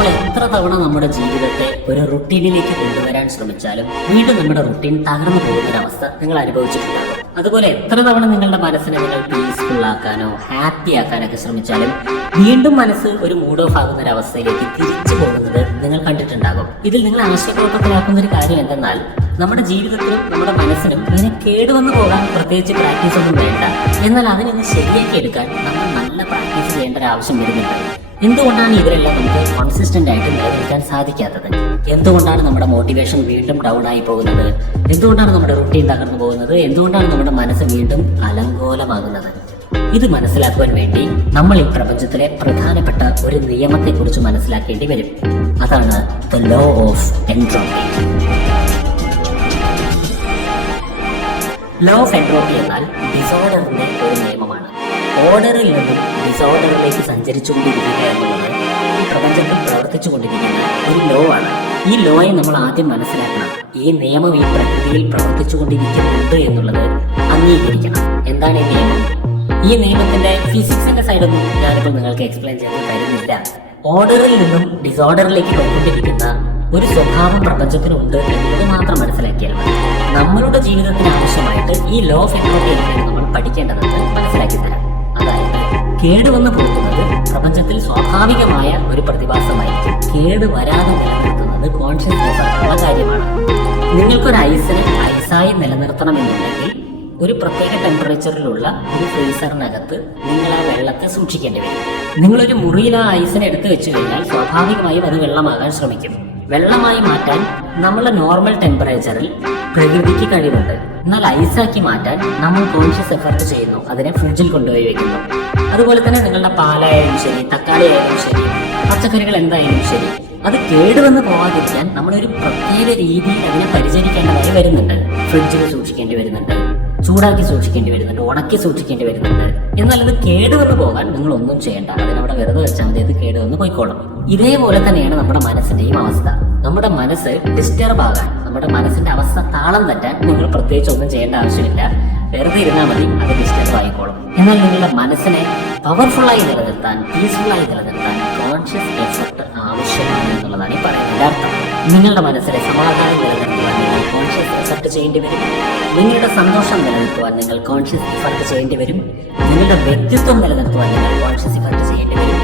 നമ്മൾ എത്ര തവണ നമ്മുടെ ജീവിതത്തെ ഒരു റുട്ടീനിലേക്ക് കൊണ്ടുവരാൻ ശ്രമിച്ചാലും വീണ്ടും നമ്മുടെ റുട്ടീൻ തകർന്നു പോകുന്നൊരവസ്ഥ നിങ്ങൾ അനുഭവിച്ചിട്ടുണ്ടാകും. അതുപോലെ എത്ര തവണ നിങ്ങളുടെ മനസ്സിനെ നിങ്ങൾ പീസ്ഫുൾ ആക്കാനോ ഹാപ്പി ആക്കാനൊക്കെ ശ്രമിച്ചാലും വീണ്ടും മനസ്സ് ഒരു മൂഡ് ഓഫ് ആകുന്ന ഒരു അവസ്ഥയിലേക്ക് തിരിച്ചു പോകുന്നത് നിങ്ങൾ കണ്ടിട്ടുണ്ടാകും. ഇതിൽ നിങ്ങൾ ആശയക്കുഴപ്പത്തിലാക്കുന്ന ഒരു കാര്യം എന്തെന്നാൽ നമ്മുടെ ജീവിതത്തിനും നമ്മുടെ മനസ്സിനും ഇങ്ങനെ കേടുവന്നു പോകാൻ പ്രത്യേകിച്ച് പ്രാക്ടീസ് ഒന്നും വേണ്ട. എന്നാൽ അതിനൊന്ന് ശരിയാക്കി എടുക്കാൻ നമ്മൾ നല്ല പ്രാക്ടീസ് ചെയ്യേണ്ട ഒരു ആവശ്യം വരുന്നുണ്ട്. എന്തുകൊണ്ടാണ് ഇവരെല്ലാം നമുക്ക് കോൺസിസ്റ്റന്റ് ആയിട്ട് നിലനിൽക്കാൻ സാധിക്കാത്തത്? എന്തുകൊണ്ടാണ് നമ്മുടെ മോട്ടിവേഷൻ വീണ്ടും ഡൗൺ ആയി പോകുന്നത്? എന്തുകൊണ്ടാണ് നമ്മുടെ റുട്ടീൻ തകർന്നു പോകുന്നത്? എന്തുകൊണ്ടാണ് നമ്മുടെ മനസ്സ് വീണ്ടും അലങ്കോലമാകുന്നത്? ഇത് മനസ്സിലാക്കുവാൻ വേണ്ടി നമ്മൾ ഈ പ്രപഞ്ചത്തിലെ പ്രധാനപ്പെട്ട ഒരു നിയമത്തെക്കുറിച്ച് മനസ്സിലാക്കേണ്ടി വരും. അതാണ് the law of entropy. Law of entropy എന്നാൽ ഡിസോർഡറിന്റെ ഒരു നിയമമാണ്. ഓർഡറിൽ നിന്നും ഡിസോർഡറിലേക്ക് സഞ്ചരിച്ചുകൊണ്ടിരിക്കുക എന്നുള്ളത് ഈ പ്രപഞ്ചത്തിൽ പ്രവർത്തിച്ചുകൊണ്ടിരിക്കുന്ന ഒരു ലോ ആണ്. ഈ ലോയെ നമ്മൾ ആദ്യം മനസ്സിലാക്കണം. ഈ നിയമം ഈ പ്രകൃതിയിൽ പ്രവർത്തിച്ചുകൊണ്ടിരിക്കുന്നുണ്ട് എന്നുള്ളത് അംഗീകരിക്കണം. എന്താണ് ഈ നിയമം? ഈ നിയമത്തിന്റെ ഫിസിക്സിന്റെ സൈഡൊന്നും ഞാനിപ്പോൾ നിങ്ങൾക്ക് എക്സ്പ്ലെയിൻ ചെയ്ത് തരുന്നില്ല. ഓർഡറിൽ നിന്നും ഡിസോർഡറിലേക്ക് പോയിക്കൊണ്ടിരിക്കുന്ന ഒരു സ്വഭാവം പ്രപഞ്ചത്തിനുണ്ട് എന്നുള്ളത് മാത്രം മനസ്സിലാക്കിയാൽ മതി. നമ്മളുടെ ജീവിതത്തിന് ആവശ്യമായിട്ട് ഈ ലോ ഓഫ് എൻട്രോപ്പി എങ്ങനെയാണ് നമ്മൾ പഠിക്കേണ്ടതെന്ന് മനസ്സിലാക്കി തരാം. അതായത് കേടുവന്ന് പോകുന്നത് പ്രപഞ്ചത്തിൽ സ്വാഭാവികമായ ഒരു പ്രതിഭാസമായിരിക്കും. കേട് വരാതെ നിലനിർത്തുന്നത് കോൺഷ്യസ് എഫർട്ടുള്ള കാര്യമാണ്. നിങ്ങൾക്കൊരു ഐസിനെ ഐസായി നിലനിർത്തണമെന്നുണ്ടെങ്കിൽ ഒരു പ്രത്യേക ടെമ്പറേച്ചറിലുള്ള ഒരു ഫ്രീസറിനകത്ത് നിങ്ങൾ ആ വെള്ളത്തെ സൂക്ഷിക്കേണ്ടി വരും. നിങ്ങളൊരു മുറിയിൽ ആ ഐസിനെ എടുത്തു വെച്ച് കഴിഞ്ഞാൽ സ്വാഭാവികമായും അത് വെള്ളമാകാൻ ശ്രമിക്കും. വെള്ളമായി മാറ്റാൻ നമ്മളെ നോർമൽ ടെമ്പറേച്ചറിൽ പ്രകൃതിക്ക് കഴിവുണ്ട്. എന്നാൽ ഐസാക്കി മാറ്റാൻ നമ്മൾ കോൺഷ്യസ് എഫർട്ട് ചെയ്യുന്നു. അതിനെ ഫ്രിഡ്ജിൽ കൊണ്ടുപോയി വെക്കുന്നു. അതുപോലെ തന്നെ നിങ്ങളുടെ പാലായാലും ശരി, തക്കാളി ആയാലും ശരി, പച്ചക്കറികൾ എന്തായാലും ശരി, അത് കേടുവന്ന് പോകാതിരിക്കാൻ നമ്മളൊരു പ്രത്യേക രീതിയിൽ അതിനെ പരിചരിക്കേണ്ടതായി വരുന്നുണ്ട്. ഫ്രിഡ്ജിൽ സൂക്ഷിക്കേണ്ടി വരുന്നുണ്ട്, ചൂടാക്കി സൂക്ഷിക്കേണ്ടി വരുന്നുണ്ട്, ഉണക്കി സൂക്ഷിക്കേണ്ടി വരുന്നുണ്ട്. എന്നാൽ അത് കേടുവന്ന് പോകാൻ നിങ്ങൾ ഒന്നും ചെയ്യേണ്ട. അതിനവിടെ വെറുതെ വെച്ചാൽ മതി, അത് കേടുവന്ന് പോയിക്കോളും. ഇതേപോലെ തന്നെയാണ് നമ്മുടെ മനസ്സിന്റെയും അവസ്ഥ. നമ്മുടെ മനസ്സ് ഡിസ്റ്റർബ് ആകാൻ, നമ്മുടെ മനസ്സിന്റെ അവസ്ഥ താളം തെറ്റാൻ നിങ്ങൾ പ്രത്യേകിച്ച് ഒന്നും ചെയ്യേണ്ട ആവശ്യമില്ല. വെറുതെ ഇരുന്നാൽ മതി, അത് ഡിസ്റ്റർബ് ആയിക്കോളും. എന്നാൽ നിങ്ങളുടെ മനസ്സിനെ പവർഫുള്ളായി നിലനിർത്താൻ, പീസ്ഫുള്ളായി നിലനിർത്താൻ കോൺഷ്യസ് എഫർട്ട് ആവശ്യമാണ് എന്നുള്ളതാണ് ഈ പറയുന്നതിന്റെ അർത്ഥം. നിങ്ങളുടെ മനസ്സിലെ സമാധാനം നിലനിർത്തുവാൻ നിങ്ങൾ കോൺഷ്യസ് എഫർട്ട് ചെയ്യേണ്ടി വരും. നിങ്ങളുടെ സന്തോഷം നിലനിർത്തുവാൻ നിങ്ങൾ കോൺഷ്യസ് എഫർട്ട് ചെയ്യേണ്ടി വരും. നിങ്ങളുടെ വ്യക്തിത്വം നിലനിർത്തുവാൻ നിങ്ങൾ കോൺഷ്യസ് എഫർട്ട് ചെയ്യേണ്ടി വരും.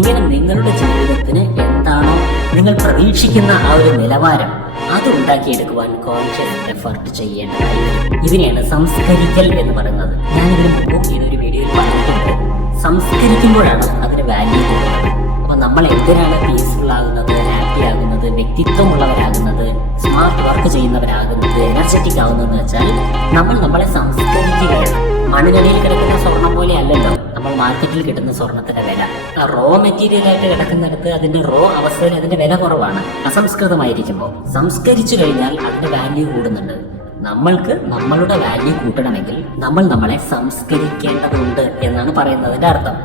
ഇങ്ങനെ നിങ്ങളുടെ ജീവിതത്തിന് എന്താണോ നിങ്ങൾ പ്രതീക്ഷിക്കുന്ന ആ ഒരു നിലവാരം, അത് ഉണ്ടാക്കിയെടുക്കുവാൻ കോൺഷ്യസ് എഫർട്ട് ചെയ്യേണ്ടതായി വരും. ഇതിനെയാണ് സംസ്കരിക്കൽ എന്ന് പറയുന്നത്. ഞാനിതിന് മുമ്പും ഇതൊരു വീഡിയോയിൽ പറഞ്ഞിട്ടുണ്ട്. സംസ്കരിക്കുമ്പോഴാണ് അതിന് വാല്യൂ കൂടുന്നത്. അപ്പൊ നമ്മൾ എന്തിനാണ് പീസ്ഫുൾ ആകുന്നത്, ഹാപ്പി ആകുന്നത്, വ്യക്തിത്വമുള്ളവരാകുന്നത്, സ്മാർട്ട് വർക്ക് ചെയ്യുന്നവരാകുന്നത്, എനർജറ്റിക് ആകുന്നതെന്ന് വെച്ചാൽ നമ്മൾ നമ്മളെ സംസ്കരിക്കുകയാണ്. മണ്ണിനടിയിൽ കിടക്കുന്ന സ്വർണം പോലെ അല്ലല്ലോ നമ്മൾ മാർക്കറ്റിൽ കിട്ടുന്ന സ്വർണത്തിന്റെ വില. റോ മെറ്റീരിയൽ ആയിട്ട് കിടക്കുന്നിടത്ത് അതിന്റെ റോ അവസ്ഥയിൽ അതിന്റെ വില കുറവാണ് അസംസ്കൃതമായിരിക്കുമ്പോൾ. സംസ്കരിച്ചു കഴിഞ്ഞാൽ അതിന്റെ വാല്യൂ കൂടുന്നുണ്ട്. നമ്മൾക്ക് നമ്മളുടെ വാല്യൂ കൂട്ടണമെങ്കിൽ നമ്മൾ നമ്മളെ സംസ്കരിക്കേണ്ടതുണ്ട് എന്നാണ് പറയുന്നതിന്റെ അർത്ഥം.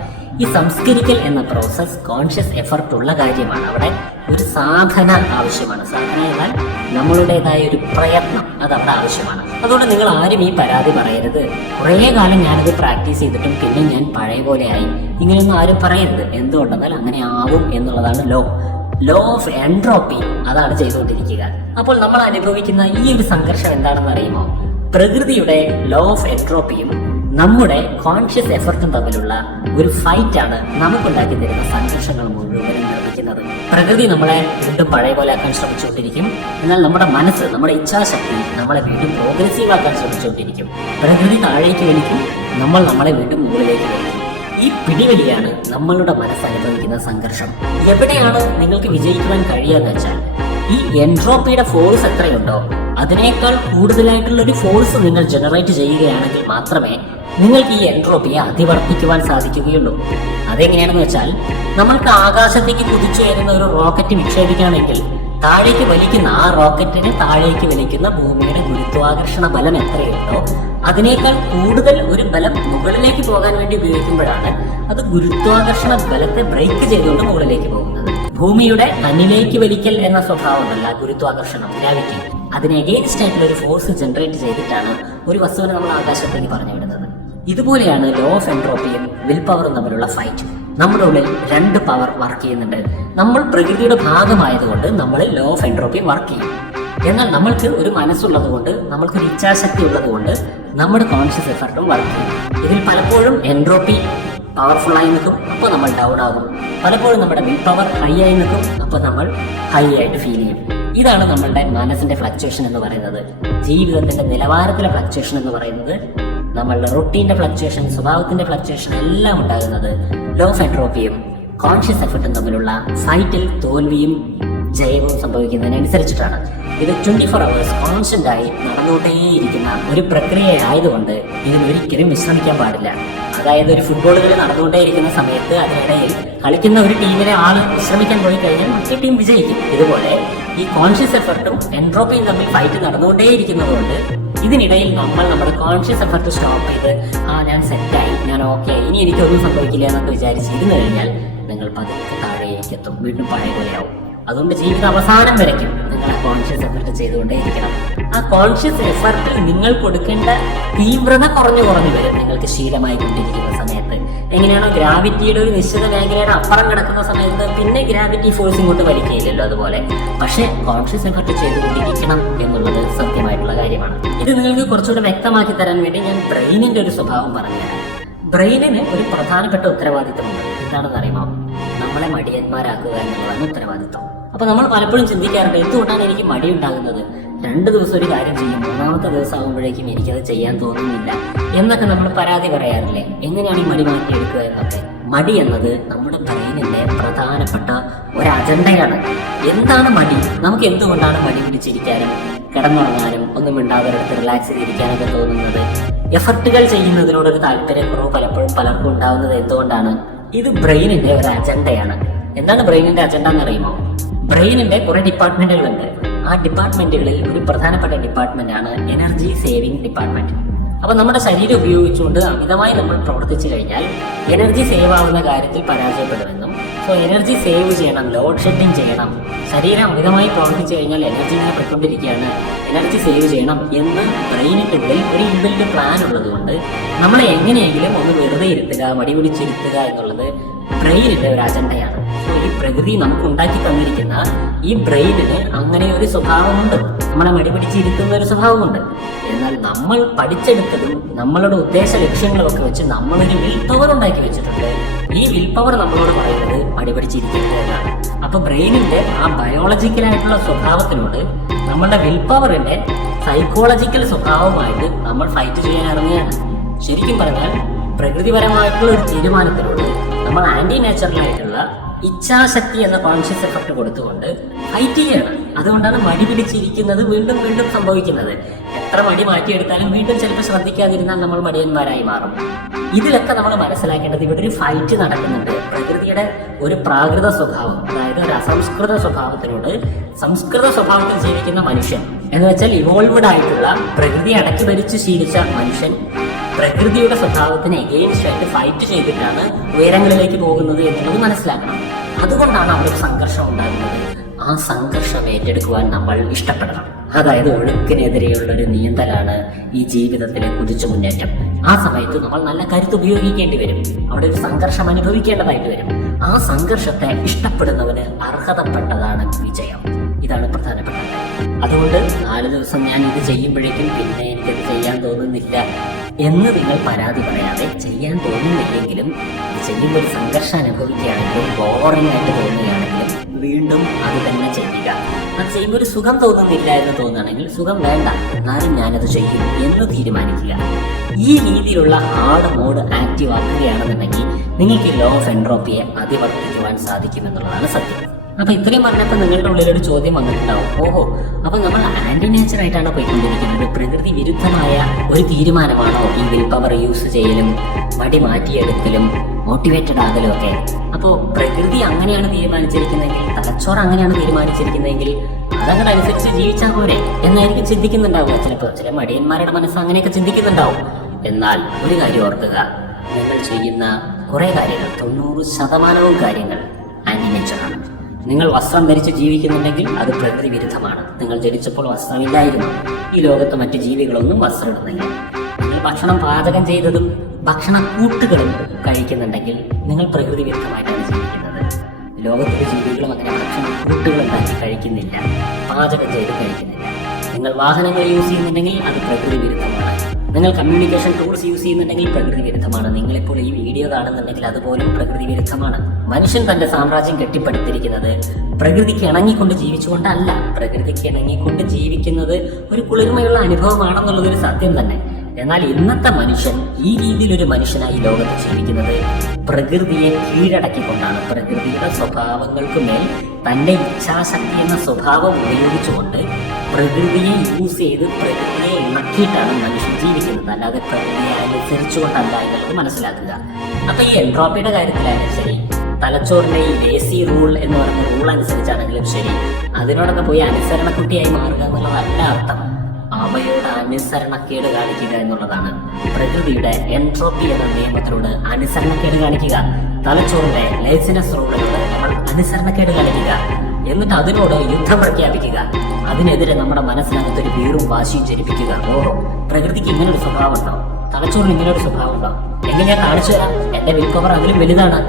ഈ സംസ്കരിക്കൽ എന്ന പ്രോസസ് കോൺഷ്യസ് എഫർട്ട് ഉള്ള കാര്യമാണ്. അവിടെ ഒരു സാധന ആവശ്യമാണ്. സാധന എന്നാൽ നമ്മളുടേതായ ഒരു പ്രയത്നം, അത് അവിടെ ആവശ്യമാണ്. അതുകൊണ്ട് നിങ്ങൾ ആരും ഈ പരാതി പറയരുത്, കുറേ കാലം ഞാനത് പ്രാക്ടീസ് ചെയ്തിട്ടും പിന്നെ ഞാൻ പഴയ പോലെയായി, ഇങ്ങനെയൊന്നും ആരും പറയരുത്. എന്തുകൊണ്ടെന്നാൽ അങ്ങനെ ആവും എന്നുള്ളതാണ് ലോ ഓഫ് എൻട്രോപ്പി. അതാണ് ചെയ്തുകൊണ്ടിരിക്കുക. അപ്പോൾ നമ്മൾ അനുഭവിക്കുന്ന ഈ ഒരു സംഘർഷം എന്താണെന്ന് അറിയുമോ? പ്രകൃതിയുടെ ലോ ഓഫ് എൻട്രോപ്പിയും നമ്മുടെ കോൺഷ്യസ് എഫർട്ടും തമ്മിലുള്ള ഒരു ഫൈറ്റ് ആണ് നമുക്കുണ്ടാക്കി തരുന്ന സംഘർഷങ്ങൾ മുഴുവനും നിർമ്മിക്കുന്നത്. പ്രകൃതി നമ്മളെ വീണ്ടും പഴയ പോലെ ആക്കാൻ ശ്രമിച്ചുകൊണ്ടിരിക്കും. എന്നാൽ നമ്മുടെ മനസ്സ്, നമ്മുടെ ഇച്ഛാശക്തി നമ്മളെ വീണ്ടും പ്രോഗ്രസീവ് ആക്കാൻ ശ്രമിച്ചുകൊണ്ടിരിക്കും. പ്രകൃതി താഴേക്ക് വലിക്കും, നമ്മൾ നമ്മളെ വീണ്ടും മുകളിലേക്ക് വലിക്കും. ഈ പിടിവലിയാണ് നമ്മളുടെ മനസ്സ് അനുഭവിക്കുന്ന സംഘർഷം. എവിടെയാണ് നിങ്ങൾക്ക് വിജയിക്കുവാൻ കഴിയുക വെച്ചാൽ, ഈ എൻട്രോപ്പിയുടെ ഫോഴ്സ് എത്രയുണ്ടോ അതിനേക്കാൾ കൂടുതലായിട്ടുള്ള ഒരു ഫോഴ്സ് നിങ്ങൾ ജനറേറ്റ് ചെയ്യുകയാണെങ്കിൽ മാത്രമേ നിങ്ങൾക്ക് ഈ എൻട്രോപ്പിയെ അതിവർത്തിക്കുവാൻ സാധിക്കുകയുള്ളൂ. അതെങ്ങനെയാണെന്ന് വെച്ചാൽ, നമ്മൾക്ക് ആകാശത്തേക്ക് കുതിച്ചുയരുന്ന ഒരു റോക്കറ്റ് വിക്ഷേപിക്കണമെങ്കിൽ താഴേക്ക് വലിക്കുന്ന ആ റോക്കറ്റിനെ താഴേക്ക് വലിക്കുന്ന ഭൂമിയുടെ ഗുരുത്വാകർഷണ ബലം എത്രയുണ്ടോ അതിനേക്കാൾ കൂടുതൽ ഒരു ബലം മുകളിലേക്ക് പോകാൻ വേണ്ടി ഉപയോഗിക്കുമ്പോഴാണ് അത് ഗുരുത്വാകർഷണ ബലത്തെ ബ്രേക്ക് ചെയ്തുകൊണ്ട് മുകളിലേക്ക് പോകുന്നത്. ഭൂമിയുടെ തന്നിലേക്ക് വലിക്കൽ എന്ന സ്വഭാവമല്ല ഗുരുത്വാകർഷണം, ഗ്രാവിറ്റി. അതിന് എഗെയിൻസ്റ്റ് ആയിട്ടുള്ള ഒരു ഫോഴ്സ് ജനറേറ്റ് ചെയ്തിട്ടാണ് ഒരു വസ്തുവിനെ നമ്മൾ ആകാശത്തേക്ക് പറഞ്ഞു വിടുന്നത്. ഇതുപോലെയാണ് ലോ ഓഫ് എൻട്രോപ്പിയും വിൽ പവറും തമ്മിലുള്ള ഫൈറ്റ്. നമ്മുടെ ഉള്ളിൽ 2 പവർ വർക്ക് ചെയ്യുന്നുണ്ട്. നമ്മൾ പ്രകൃതിയുടെ ഭാഗമായതുകൊണ്ട് നമ്മളിൽ ലോ ഓഫ് എൻട്രോപ്പി വർക്ക് ചെയ്യും. എന്നാൽ നമ്മൾക്ക് ഒരു മനസ്സുള്ളത് കൊണ്ട്, നമ്മൾക്കൊരു ഇച്ഛാശക്തി ഉള്ളത് കൊണ്ട് നമ്മുടെ കോൺഷ്യസ് എഫർട്ടും വർക്ക് ചെയ്യും. ഇതിൽ പലപ്പോഴും എൻട്രോപ്പി പവർഫുൾ ആയി നിൽക്കും, അപ്പോൾ നമ്മൾ ഡൗൺ ആകും. പലപ്പോഴും നമ്മുടെ വിൽ പവർ ഹൈ ആയി നിൽക്കും, അപ്പോൾ നമ്മൾ ഹൈ ആയിട്ട് ഫീൽ ചെയ്യും. ഇതാണ് നമ്മളുടെ മനസ്സിന്റെ ഫ്ലക്ച്വേഷൻ എന്ന് പറയുന്നത്. ജീവിതത്തിന്റെ നിലവാരത്തിലെ ഫ്ലക്ച്വേഷൻ എന്ന് പറയുന്നത്, നമ്മളുടെ റൊട്ടീന്റെ ഫ്ലക്ച്വേഷൻ, സ്വഭാവത്തിന്റെ ഫ്ലക്ച്വേഷൻ എല്ലാം ഉണ്ടാകുന്നത് ലോ ഓഫ് എൻട്രോപ്പിയും കോൺഷ്യസ് എഫർട്ടും തമ്മിലുള്ള ഫൈറ്റിൽ തോൽവിയും ജയവും സംഭവിക്കുന്നതിനനുസരിച്ചിട്ടാണ്. ഇത് 24 hours കോൺസ്റ്റന്റ് ആയി നടന്നുകൊണ്ടേയിരിക്കുന്ന ഒരു പ്രക്രിയ ആയതുകൊണ്ട് ഇതിനൊരിക്കലും വിശ്രമിക്കാൻ പാടില്ല. അതായത് ഒരു ഫുട്ബോൾ കളി നടന്നുകൊണ്ടേയിരിക്കുന്ന സമയത്ത് അതിനിടയിൽ കളിക്കുന്ന ഒരു ടീമിലെ ആള് വിശ്രമിക്കാൻ പോയി കഴിഞ്ഞാൽ മറ്റേ ടീം വിജയിക്കും. ഇതുപോലെ ഈ കോൺഷ്യസ് എഫർട്ടും എൻട്രോപ്പിയും തമ്മിൽ ഫൈറ്റ് നടന്നുകൊണ്ടേയിരിക്കുന്നതുകൊണ്ട് ഇതിനിടയിൽ നമ്മൾ നമ്മുടെ കോൺഷ്യസ് എഫർട്ട് സ്റ്റോപ്പ് ചെയ്ത് ഞാൻ സെറ്റായി, ഞാൻ ഓക്കെ, ഇനി എനിക്കൊന്നും സംഭവിക്കില്ല എന്നൊക്കെ വിചാരിച്ച് ഇരുന്ന് കഴിഞ്ഞാൽ നിങ്ങൾ പതുക്കെ താഴേക്ക് എത്തും, വീണ്ടും പഴയ പോലെയാവും. അതുകൊണ്ട് ജീവിത അവസാനം വരയ്ക്കും നിങ്ങൾ ആ കോൺഷ്യസ് എഫർട്ട് ചെയ്തുകൊണ്ടേയിരിക്കണം. ആ കോൺഷ്യസ് എഫർട്ടിൽ നിങ്ങൾ കൊടുക്കേണ്ട തീവ്രത കുറഞ്ഞു വരും നിങ്ങൾക്ക് ശീലമായി കൊണ്ടിരിക്കുന്ന സമയത്ത്. എങ്ങനെയാണോ ഗ്രാവിറ്റിയുടെ ഒരു നിശ്ചിത മേഖലയുടെ അപ്പുറം കിടക്കുന്ന സമയത്ത് പിന്നെ ഗ്രാവിറ്റി ഫോഴ്സ് ഇങ്ങോട്ട് വലിക്കുകയില്ലല്ലോ, അതുപോലെ. പക്ഷേ കോൺഷ്യസ് എഫർട്ട് ചെയ്തുകൊണ്ടിരിക്കണം എന്നുള്ളത് സത്യമായിട്ടുള്ള കാര്യമാണ്. ഇത് നിങ്ങൾക്ക് കുറച്ചുകൂടെ വ്യക്തമാക്കി തരാൻ വേണ്ടി ഞാൻ ബ്രെയിനിന്റെ ഒരു സ്വഭാവം പറഞ്ഞുതരാം. ബ്രെയിനിന് ഒരു പ്രധാനപ്പെട്ട ഉത്തരവാദിത്തമുണ്ട്. എന്താണെന്ന് അറിയുമോ? നമ്മളെ മടിയന്മാരാക്കുക എന്നുള്ളതാണ് ഉത്തരവാദിത്തം. അപ്പൊ നമ്മൾ പലപ്പോഴും ചിന്തിക്കാറുണ്ട്, എന്തുകൊണ്ടാണ് എനിക്ക് മടി ഉണ്ടാകുന്നത്? 2 ദിവസം ഒരു കാര്യം ചെയ്യും, 3ാമത്തെ ദിവസം ആകുമ്പോഴേക്കും എനിക്കത് ചെയ്യാൻ തോന്നുന്നില്ല എന്നൊക്കെ നമ്മൾ പരാതി പറയാറില്ലേ? എങ്ങനെയാണ് ഈ മടി മാറ്റിയെടുക്കുക എന്നൊക്കെ? മടി എന്നത് നമ്മുടെ ബ്രെയിനിന്റെ പ്രധാനപ്പെട്ട ഒരു അജണ്ടയാണ്. എന്താണ് മടി? നമുക്ക് എന്തുകൊണ്ടാണ് മടി പിടിച്ചിരിക്കാനും കിടന്നുറങ്ങാനും ഒന്നും മിണ്ടാതൊരിടത്ത് റിലാക്സ് ചെയ്തിരിക്കാനൊക്കെ തോന്നുന്നത്? എഫർട്ടുകൾ ചെയ്യുന്നതിനോടൊരു താല്പര്യക്കുറവ് പലപ്പോഴും പലർക്കും ഉണ്ടാവുന്നത് എന്തുകൊണ്ടാണ്? ഇത് ബ്രെയിനിന്റെ ഒരു അജണ്ടയാണ്. എന്താണ് ബ്രെയിനിന്റെ അജണ്ട എന്നറിയുമോ? ബ്രെയിനിന്റെ കുറെ ഡിപ്പാർട്ട്മെന്റുകളുണ്ട്. ആ ഡിപ്പാർട്ട്മെന്റുകളിൽ ഒരു പ്രധാനപ്പെട്ട ഡിപ്പാർട്ട്മെന്റ് ആണ് എനർജി സേവിംഗ് ഡിപ്പാർട്ട്മെന്റ്. അപ്പൊ നമ്മുടെ ശരീരം ഉപയോഗിച്ചുകൊണ്ട് അമിതമായി നമ്മൾ പ്രവർത്തിച്ചു കഴിഞ്ഞാൽ എനർജി സേവ് ആവുന്ന കാര്യത്തിൽ പരാജയപ്പെടുമെന്നും, സോ എനർജി സേവ് ചെയ്യണം, ലോഡ് ഷെഡിങ് ചെയ്യണം, ശരീരം അമിതമായി പ്രവർത്തിച്ചു കഴിഞ്ഞാൽ എനർജി ഇങ്ങനെ പോയിക്കൊണ്ടിരിക്കുകയാണ്, എനർജി സേവ് ചെയ്യണം എന്ന് ബ്രെയിനിന്റെ ഉള്ളിൽ ഒരു ഇൻബിൽറ്റ് പ്ലാൻ ഉള്ളത് കൊണ്ട് നമ്മളെ എങ്ങനെയെങ്കിലും ഒന്ന് വെറുതെ ഇരുത്തുക, മടി പിടിച്ചിരുത്തുക എന്നുള്ളത് ബ്രെയിനിന്റെ ഒരു അജണ്ടയാണ്. സോ ഈ പ്രകൃതി നമുക്ക് ഉണ്ടാക്കി തന്നിരിക്കുന്ന ഈ ബ്രെയിനിന് അങ്ങനെ ഒരു സ്വഭാവമുണ്ട്, നമ്മളെ മടി പിടിച്ചിരുത്തുന്ന ഒരു സ്വഭാവമുണ്ട്. എന്നാൽ നമ്മൾ പഠിച്ചെടുത്തതും നമ്മളുടെ ഉദ്ദേശ ലക്ഷ്യങ്ങളും ഒക്കെ വെച്ച് നമ്മളൊരു വിൽ പവർ ഉണ്ടാക്കി വെച്ചിട്ടുണ്ട്. ഈ വിൽ പവർ നമ്മളോട് പറയുന്നത് മടി പിടിച്ചിരിക്കരുത് എന്നാണ്. അപ്പൊ ബ്രെയിനിന്റെ ആ ബയോളജിക്കലായിട്ടുള്ള സ്വഭാവത്തിനോട് നമ്മുടെ വിൽ പവറിന്റെ സൈക്കോളജിക്കൽ സ്വഭാവമായിട്ട് നമ്മൾ ഫൈറ്റ് ചെയ്യാൻ ഇറങ്ങുകയാണ്. ശരിക്കും പറഞ്ഞാൽ പ്രകൃതിപരമായിട്ടുള്ള ഒരു തീരുമാനത്തിനോട് നമ്മൾ ആന്റി നാച്ചുറലായിട്ടുള്ള ഇച്ഛാശക്തി എന്ന കോൺഷ്യസ് എഫർട്ട് കൊടുത്തുകൊണ്ട് ഫൈറ്റ് ചെയ്യാണ്. അതുകൊണ്ടാണ് മടി പിടിച്ചിരിക്കുന്നത് വീണ്ടും വീണ്ടും സംഭവിക്കുന്നത്. എത്ര മടി മാറ്റിയെടുത്താലും വീണ്ടും ചിലപ്പോൾ ശ്രദ്ധിക്കാതിരുന്നാൽ നമ്മൾ മടിയന്മാരായി മാറും. ഇതിലൊക്കെ നമ്മൾ മനസ്സിലാക്കേണ്ടത് ഇവിടെ ഒരു ഫൈറ്റ് നടക്കുന്നുണ്ട്. പ്രകൃതിയുടെ ഒരു പ്രാകൃത സ്വഭാവം, അതായത് ഒരു അസംസ്കൃത സ്വഭാവത്തിനോട് സംസ്കൃത സ്വഭാവത്തിൽ ജീവിക്കുന്ന മനുഷ്യൻ എന്ന് വെച്ചാൽ ഇവോൾവ്ഡ് ആയിട്ടുള്ള പ്രകൃതി അടക്കി ഭരിച്ച് ശീലിച്ച മനുഷ്യൻ പ്രകൃതിയുടെ സ്വഭാവത്തിന് എഗെയിൻസ്റ്റ് ആയിട്ട് ഫൈറ്റ് ചെയ്തിട്ടാണ് ഉയരങ്ങളിലേക്ക് പോകുന്നത് എന്നുള്ളത് മനസ്സിലാക്കണം. അതുകൊണ്ടാണ് അവിടെ ഒരു സംഘർഷം ഉണ്ടാകുന്നത്. ആ സംഘർഷം ഏറ്റെടുക്കുവാൻ നമ്മൾ ഇഷ്ടപ്പെടണം. അതായത് ഒഴുക്കിനെതിരെയുള്ള ഒരു നീന്തലാണ് ഈ ജീവിതത്തിലെ കുതിച്ചു മുന്നേറ്റം. ആ സമയത്ത് നമ്മൾ നല്ല കരുത്ത് ഉപയോഗിക്കേണ്ടി വരും. അവിടെ ഒരു സംഘർഷം അനുഭവിക്കേണ്ടതായിട്ട് വരും. ആ സംഘർഷത്തെ ഇഷ്ടപ്പെടുന്നവന് അർഹതപ്പെട്ടതാണ് വിജയം. ഇതാണ് പ്രധാനപ്പെട്ട കാര്യം. അതുകൊണ്ട് 4 ദിവസം ഞാൻ ഇത് ചെയ്യുമ്പോഴേക്കും പിന്നെ എനിക്കത് ചെയ്യാൻ തോന്നുന്നില്ല എന്ന് നിങ്ങൾ പരാതി പറയാതെ, ചെയ്യാൻ തോന്നുന്നില്ലെങ്കിലും ഇത് ചെയ്യുമ്പോൾ ഒരു സംഘർഷം അനുഭവിക്കുകയാണെങ്കിലും ബോറിംഗ് ആയിട്ട് തോന്നുകയാണെങ്കിലും വീണ്ടും അത് തന്നെ ചെയ്യുക. അത് ചെയ്യുമ്പോൾ ഒരു സുഖം തോന്നുന്നില്ല എന്ന് തോന്നുകയാണെങ്കിൽ സുഖം വേണ്ട, എന്നാലും ഞാനത് ചെയ്യും എന്ന് തീരുമാനിക്കുക. ഈ രീതിയിലുള്ള ഹാർഡ് മോഡ് ആക്റ്റീവ് ആക്കുകയാണെന്നുണ്ടെങ്കിൽ നിങ്ങൾക്ക് ലോ ഓഫ് എൻട്രോപ്പിയെ അതിവർത്തിക്കുവാൻ സാധിക്കുമെന്നുള്ളതാണ് സത്യം. അപ്പൊ ഇത്രയും പറഞ്ഞപ്പോൾ നിങ്ങളുടെ ഉള്ളിലൊരു ചോദ്യം വന്നിട്ടുണ്ടാവും, ഓഹോ, അപ്പൊ നമ്മൾ ആന്റി നേച്ചർ ആയിട്ടാണ് പോയിക്കൊണ്ടിരിക്കുന്നത്, പ്രകൃതി വിരുദ്ധമായ ഒരു തീരുമാനമാണോ ഈ വിൽ പവർ യൂസ് ചെയ്യലും മടി മാറ്റിയെടുക്കലും മോട്ടിവേറ്റഡ് ആകലും ഒക്കെ? അപ്പോൾ പ്രകൃതി അങ്ങനെയാണ് തീരുമാനിച്ചിരിക്കുന്നതെങ്കിൽ, തലച്ചോറ് അങ്ങനെയാണ് തീരുമാനിച്ചിരിക്കുന്നതെങ്കിൽ അതങ്ങനനുസരിച്ച് ജീവിച്ചാൽ പോരെ എന്നായിരിക്കും ചിന്തിക്കുന്നുണ്ടാവുക. ചില മടിയന്മാരുടെ മനസ്സ് അങ്ങനെയൊക്കെ ചിന്തിക്കുന്നുണ്ടാവും. എന്നാൽ ഒരു കാര്യം ഓർക്കുക, നിങ്ങൾ ചെയ്യുന്ന കുറെ കാര്യങ്ങൾ 90% കാര്യങ്ങൾ ആന്റി നേച്ചറാണ്. നിങ്ങൾ വസ്ത്രം ധരിച്ച് ജീവിക്കുന്നുണ്ടെങ്കിൽ അത് പ്രകൃതി വിരുദ്ധമാണ്. നിങ്ങൾ ജനിച്ചപ്പോൾ വസ്ത്രമില്ലായിരുന്നു. ഈ ലോകത്ത് മറ്റ് ജീവികളൊന്നും വസ്ത്രം ഇടുന്നില്ല. നിങ്ങൾ ഭക്ഷണം പാചകം ചെയ്തതും ഭക്ഷണക്കൂട്ടുകളും കഴിക്കുന്നുണ്ടെങ്കിൽ നിങ്ങൾ പ്രകൃതി വിരുദ്ധമായിട്ടാണ് ജീവിക്കുന്നത്. ലോകത്തിലെ ജീവികളും അങ്ങനെ ഭക്ഷണക്കൂട്ടുകൾ ഉണ്ടാക്കി കഴിക്കുന്നില്ല, പാചകം ചെയ്ത് കഴിക്കുന്നില്ല. നിങ്ങൾ വാഹനങ്ങൾ യൂസ് ചെയ്യുന്നുണ്ടെങ്കിൽ അത് പ്രകൃതി വിരുദ്ധമാണ്. നിങ്ങൾ കമ്മ്യൂണിക്കേഷൻ ടൂൾസ് യൂസ് ചെയ്യുന്നുണ്ടെങ്കിൽ പ്രകൃതി വിരുദ്ധമാണ്. നിങ്ങളിപ്പോൾ ഈ വീഡിയോ കാണുന്നുണ്ടെങ്കിൽ അതുപോലും പ്രകൃതി വിരുദ്ധമാണ്. മനുഷ്യൻ തന്റെ സാമ്രാജ്യം കെട്ടിപ്പടുത്തിരിക്കുന്നത് പ്രകൃതിക്ക് ഇണങ്ങിക്കൊണ്ട് ജീവിച്ചുകൊണ്ടല്ല. പ്രകൃതിക്ക് ഇണങ്ങിക്കൊണ്ട് ജീവിക്കുന്നത് ഒരു കുളിർമയുള്ള അനുഭവമാണെന്നുള്ളതൊരു സത്യം തന്നെ. എന്നാൽ ഇന്നത്തെ മനുഷ്യൻ ഈ രീതിയിലൊരു മനുഷ്യനായി ലോകത്ത് ജീവിക്കുന്നത് പ്രകൃതിയെ കീഴടക്കിക്കൊണ്ടാണ്. പ്രകൃതിയുടെ സ്വഭാവങ്ങൾക്ക് മേൽ തന്റെ ഇച്ഛാശക്തി എന്ന സ്വഭാവം ഉപയോഗിച്ചുകൊണ്ട് പ്രകൃതിയെ യൂസ് ചെയ്ത് പ്രകൃതിയെ ഇണക്കിയിട്ടാണ് മനുഷ്യൻ ജീവിക്കുന്നത്, അല്ലാതെ പ്രകൃതിയെ അനുസരിച്ചുകൊണ്ടല്ല എന്നുള്ളത് മനസ്സിലാക്കുക. അപ്പൊ ഈ എൻട്രോപ്പിയുടെ കാര്യത്തിലായാലും ശരി, തലച്ചോറിന്റെ ഈ ലേസി റൂൾ എന്ന് പറയുന്ന റൂൾ അനുസരിച്ചാണെങ്കിലും ശരി, അതിനോടൊക്കെ പോയി അനുസരണക്കുട്ടിയായി മാറുക എന്നുള്ളതല്ല അർത്ഥം. അവയോട് അനുസരണക്കേട് കാണിക്കുക എന്നുള്ളതാണ്. പ്രകൃതിയുടെ എൻട്രോപ്പി എന്ന നിയമത്തിലൂടെ അനുസരണക്കേട് കാണിക്കുക. തലച്ചോറിന്റെ ലേസിനെസ് റൂളിലൂടെ നമ്മൾ അനുസരണക്കേട് കാണിക്കുക. എന്നിട്ട് അതിനോട് യുദ്ധം പ്രഖ്യാപിക്കുക. അതിനെതിരെ നമ്മുടെ മനസ്സിനകത്തൊരു വീറും വാശിയും ജനിപ്പിക്കുക. ഓഹോ, പ്രകൃതിക്ക് ഇങ്ങനൊരു സ്വഭാവം ഉണ്ടോ, തലച്ചോറിന് ഇങ്ങനൊരു സ്വഭാവം ഉണ്ടോ, എങ്കിൽ ഞാൻ കാണിച്ചു തരാം, എന്റെ വിൽ പവർ അതിലും വലുതാണ്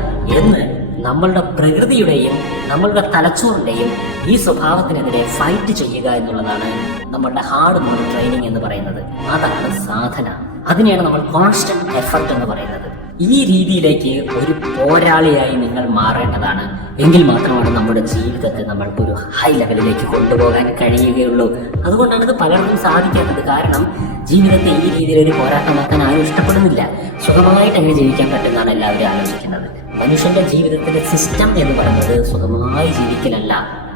എന്ന് നമ്മളുടെ പ്രകൃതിയുടെയും നമ്മളുടെ തലച്ചോറിന്റെയും ഈ സ്വഭാവത്തിനെതിരെ ഫൈറ്റ് ചെയ്യുക എന്നുള്ളതാണ് നമ്മളുടെ ഹാർഡ് മോഡ് ട്രെയിനിങ് എന്ന് പറയുന്നത്. അതാണ് സാധന. അതിനെയാണ് നമ്മൾ കോൺസ്റ്റന്റ് എഫർട്ട് എന്ന് പറയുന്നത്. ഈ രീതിയിലേക്ക് ഒരു പോരാളിയായി നിങ്ങൾ മാറേണ്ടതാണ്. എങ്കിൽ മാത്രമാണ് നമ്മുടെ ജീവിതത്തെ നമ്മൾക്ക് ഒരു ഹൈ ലെവലിലേക്ക് കൊണ്ടുപോകാൻ കഴിയുകയുള്ളൂ. അതുകൊണ്ടാണ് ഇത് പലർക്കും സാധിക്കാത്തത്. കാരണം ജീവിതത്തെ ഈ രീതിയിലൊരു പോരാട്ടമാക്കാൻ ആരും ഇഷ്ടപ്പെടുന്നില്ല. സുഖമായിട്ട് അങ്ങനെ ജീവിക്കാൻ പറ്റുന്നതാണ് എല്ലാവരും ആലോചിക്കുന്നത്. മനുഷ്യന്റെ ജീവിതത്തിന്റെ സിസ്റ്റം എന്ന് പറയുന്നത് സുഖമായി ജീവിക്കലല്ല,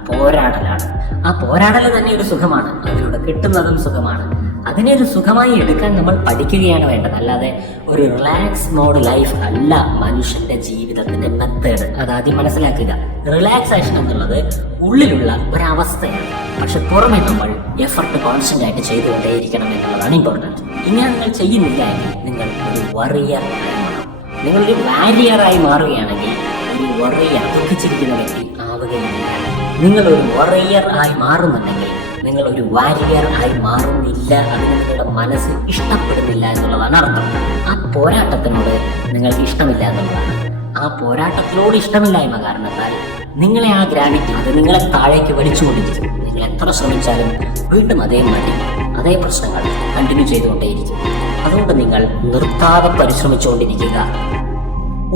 പോരാടലാണ്. ആ പോരാടൽ തന്നെ ഒരു സുഖമാണ്. അതിലൂടെ കിട്ടുന്നതും സുഖമാണ്. അതിനെ ഒരു സുഖമായി എടുക്കാൻ നമ്മൾ പഠിക്കുകയാണ് വേണ്ടത്. അല്ലാതെ ഒരു റിലാക്സ് മോഡ് ലൈഫ് അല്ല മനുഷ്യന്റെ ജീവിതത്തിന്റെ മെത്തേഡ്. അതാദ്യം മനസ്സിലാക്കുക. റിലാക്സേഷൻ എന്നുള്ളത് ഉള്ളിലുള്ള ഒരവസ്ഥയാണ്. പക്ഷെ പുറമെ നമ്മൾ എഫർട്ട് കോൺസ്റ്റന്റ് ആയിട്ട് ചെയ്തുകൊണ്ടേയിരിക്കണം എന്നുള്ളതാണ് ഇമ്പോർട്ടൻറ്റ്. ഇങ്ങനെ നിങ്ങൾ ചെയ്യുന്നില്ല എങ്കിൽ നിങ്ങൾ ഒരു വറിയർ ആയി മാറും. നിങ്ങളൊരു വാരിയറായി മാറുകയാണെങ്കിൽ ഒരു വറിയർ, ദുഃഖിച്ചിരിക്കുന്ന വ്യക്തി ആവുകയില്ല. നിങ്ങളൊരു വറിയർ ആയി മാറുന്നുണ്ടെങ്കിൽ നിങ്ങൾ ഒരു വാരിയർ ആയി മാറുന്നില്ല. അതിന് നിങ്ങളുടെ മനസ്സ് ഇഷ്ടപ്പെടുന്നില്ല എന്നുള്ളതാണ് അർത്ഥം. ആ പോരാട്ടത്തിനോട് നിങ്ങൾക്ക് ഇഷ്ടമില്ല എന്നുള്ളതാണ്. ആ പോരാട്ടത്തിനോട് ഇഷ്ടമില്ലായ്മ കാരണത്താൽ നിങ്ങളെ ആ ഗ്രാവിറ്റി അത് നിങ്ങളെ താഴേക്ക് വലിച്ചുകൊണ്ടിരിക്കും. നിങ്ങൾ എത്ര ശ്രമിച്ചാലും വീണ്ടും അതേ മടി, അതേ പ്രശ്നങ്ങൾ കണ്ടിന്യൂ ചെയ്തുകൊണ്ടേയിരിക്കും. അതുകൊണ്ട് നിങ്ങൾ നിർത്താതെ പരിശ്രമിച്ചുകൊണ്ടിരിക്കുക.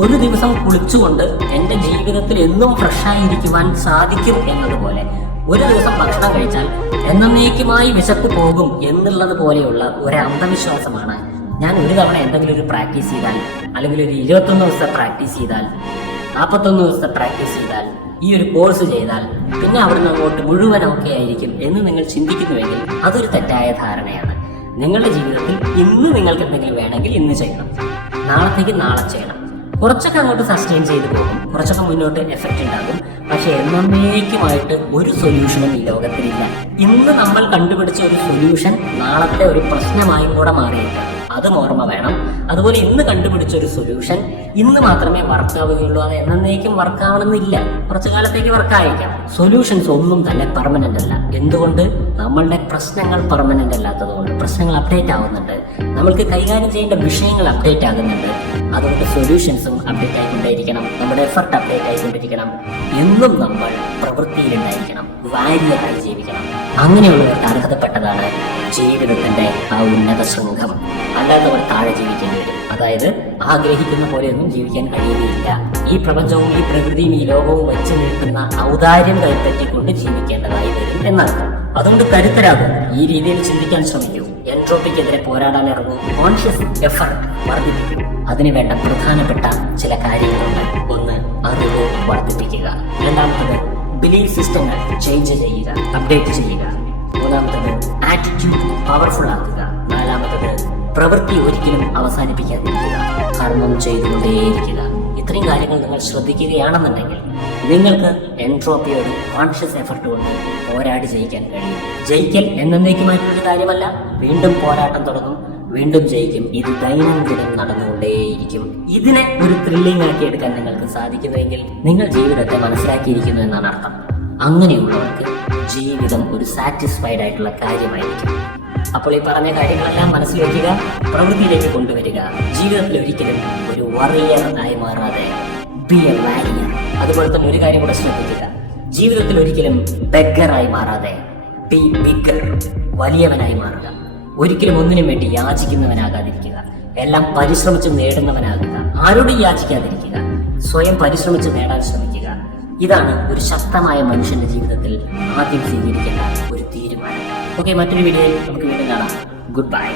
ഒരു ദിവസം കുളിച്ചുകൊണ്ട് എൻ്റെ ജീവിതത്തിൽ എന്നും ഫ്രഷായിരിക്കുവാൻ സാധിക്കും എന്നതുപോലെ ഒരു ദിവസം ഭക്ഷണം കഴിച്ചാൽ എന്നേക്കുമായി വിശപ്പ് പോകും എന്നുള്ളത് പോലെയുള്ള ഒരു അന്ധവിശ്വാസമാണ്. ഞാൻ ഒരു തവണ എന്തെങ്കിലും ഒരു പ്രാക്ടീസ് ചെയ്താൽ, അല്ലെങ്കിൽ ഒരു 21 ദിവസത്തെ പ്രാക്ടീസ് ചെയ്താൽ, 41 ദിവസത്തെ പ്രാക്ടീസ് ചെയ്താൽ, ഈ ഒരു കോഴ്സ് ചെയ്താൽ പിന്നെ അവിടുന്ന് അങ്ങോട്ട് മുഴുവൻ ഒക്കെ ആയിരിക്കും എന്ന് നിങ്ങൾ ചിന്തിക്കുന്നുവെങ്കിൽ അതൊരു തെറ്റായ ധാരണയാണ്. നിങ്ങളുടെ ജീവിതത്തിൽ ഇന്ന് നിങ്ങൾക്ക് എന്തെങ്കിലും വേണമെങ്കിൽ ഇന്ന് ചെയ്യണം, നാളത്തേക്ക് നാളെ ചെയ്യണം. കുറച്ചൊക്കെ അങ്ങോട്ട് സസ്റ്റെയിൻ ചെയ്തു പോകും, കുറച്ചൊക്കെ മുന്നോട്ട് എഫക്റ്റ് ഉണ്ടാകും. പക്ഷെ എന്നേക്കുമായിട്ട് ഒരു സൊല്യൂഷനും ഈ ലോകത്തിലില്ല. ഇന്ന് നമ്മൾ കണ്ടുപിടിച്ച ഒരു സൊല്യൂഷൻ നാളത്തെ ഒരു പ്രശ്നമായും കൂടെ മാറിയേക്കാം. അതും ഓർമ്മ വേണം. അതുപോലെ ഇന്ന് കണ്ടുപിടിച്ച ഒരു സൊല്യൂഷൻ ഇന്ന് മാത്രമേ വർക്കാവുകയുള്ളൂ. അത് എന്നേക്കും വർക്കാവണമെന്നില്ല, കുറച്ചു കാലത്തേക്ക് വർക്കായേക്കാം. സൊല്യൂഷൻസ് ഒന്നും തന്നെ പെർമനന്റ് അല്ല. എന്തുകൊണ്ട്? നമ്മളുടെ പ്രശ്നങ്ങൾ പെർമനന്റ് അല്ലാത്തതുകൊണ്ട്. പ്രശ്നങ്ങൾ അപ്ഡേറ്റ് ആവുന്നുണ്ട്, നമ്മൾക്ക് കൈകാര്യം ചെയ്യേണ്ട വിഷയങ്ങൾ അപ്ഡേറ്റ് ആകുന്നുണ്ട്. അതുകൊണ്ട് സൊല്യൂഷൻസും അപ്ഡേറ്റ് ആയിക്കൊണ്ടേയിരിക്കണം, നമ്മുടെ എഫർട്ട് അപ്ഡേറ്റ് ആയിക്കൊണ്ടിരിക്കണം. എന്നും നമ്മൾ പ്രവൃത്തിയിലുണ്ടായിരിക്കണം, വാരിയറായി ജീവിക്കണം. അങ്ങനെയുള്ളവർക്ക് അർഹതപ്പെട്ടതാണ് ജീവിതത്തിന്റെ ആ ഉന്നത ശൃംഖം. അല്ലാത്തവർ താഴെ ജീവിക്കേണ്ടി വരും. അതായത് ആഗ്രഹിക്കുന്ന പോലെയൊന്നും ജീവിക്കാൻ കഴിയുകയില്ല. ഈ പ്രപഞ്ചവും ഈ പ്രകൃതിയും ഈ ലോകവും വെച്ച് നിൽക്കുന്ന ഔദാര്യം കൈപ്പറ്റിക്കൊണ്ട് ജീവിക്കേണ്ടതായി വരും എന്നർത്ഥം. അതുകൊണ്ട് കരുത്തരാകും, ഈ രീതിയിൽ ചിന്തിക്കാൻ ശ്രമിക്കൂ. എൻട്രോപ്പിക്കെതിരെ പോരാടാൻ ഇറങ്ങും, കോൺഷ്യസ് എഫർട്ട് വർദ്ധിപ്പിക്കും. അതിന് വേണ്ട പ്രധാനപ്പെട്ട ചില കാര്യങ്ങളുണ്ട്. ഒന്ന്, അറിവ് വർദ്ധിപ്പിക്കുക. രണ്ടാമത്തത്, ബിലീഫ് സിസ്റ്റങ്ങൾ ചേഞ്ച് ചെയ്യുക, അപ്ഡേറ്റ് ചെയ്യുക. മൂന്നാമത്തത്, ആറ്റിറ്റ്യൂഡ് പവർഫുൾ ആക്കുക. നാലാമത്തത്, പ്രവൃത്തി ഒരിക്കലും അവസാനിപ്പിക്കാതിരിക്കുക, കർമ്മം ചെയ്തുകൊണ്ടേയിരിക്കുക. ഇത്രയും കാര്യങ്ങൾ നിങ്ങൾ ശ്രദ്ധിക്കുകയാണെന്നുണ്ടെങ്കിൽ നിങ്ങൾക്ക് എൻട്രോപ്പിയോട് കോൺഷ്യസ് എഫർട്ട് കൊണ്ട് പോരാടി ജയിക്കാൻ കഴിയും. ജയിക്കൽ എന്നേക്കുമായിട്ടുള്ള കാര്യമല്ല, വീണ്ടും പോരാട്ടം തുടങ്ങും, വീണ്ടും ജയിക്കും. ഇത് ദൈനംദിനം നടന്നുകൊണ്ടേയിരിക്കും. ഇതിനെ ഒരു ത്രില്ലിംഗ് ആക്കി എടുക്കാൻ നിങ്ങൾക്ക് സാധിക്കുന്നുവെങ്കിൽ നിങ്ങൾ ജീവിതത്തെ മനസ്സിലാക്കിയിരിക്കുന്നു എന്നാണ് അർത്ഥം. അങ്ങനെയുള്ളവർക്ക് ജീവിതം ഒരു സാറ്റിസ്ഫൈഡ് ആയിട്ടുള്ള കാര്യമായിരിക്കും. അപ്പോൾ ഈ പറഞ്ഞ കാര്യങ്ങളെല്ലാം മനസ്സിൽ വയ്ക്കുക, പ്രവൃത്തിയിലേക്ക് കൊണ്ടുവരിക. ജീവിതത്തിൽ ഒരിക്കലും ഒരു വറിയർ ആയി മാറാതെ ബി എ വാരിയർ. അതുപോലെ തന്നെ ഒരു കാര്യം കൂടെ ശ്രദ്ധിക്കുക, ജീവിതത്തിൽ ഒരിക്കലും ബെഗറായി മാറാതെ ബി ബിഗർ, വലിയവനായി മാറുക. ഒരിക്കലും ഒന്നിനും വേണ്ടി യാചിക്കുന്നവനാകാതിരിക്കുക, എല്ലാം പരിശ്രമിച്ച് നേടുന്നവനാകുക. ആരോടും യാചിക്കാതിരിക്കുക, സ്വയം പരിശ്രമിച്ച് നേടാൻ ശ്രമിക്കുക. ഇതാണ് ഒരു ശക്തമായ മനുഷ്യന്റെ ജീവിതത്തിൽ ആദ്യം സ്വീകരിക്കേണ്ട ഒരു തീരുമാനം. ഓക്കെ, മറ്റൊരു വീഡിയോയിൽ നമുക്ക് വീണ്ടും കാണാം. Good bye.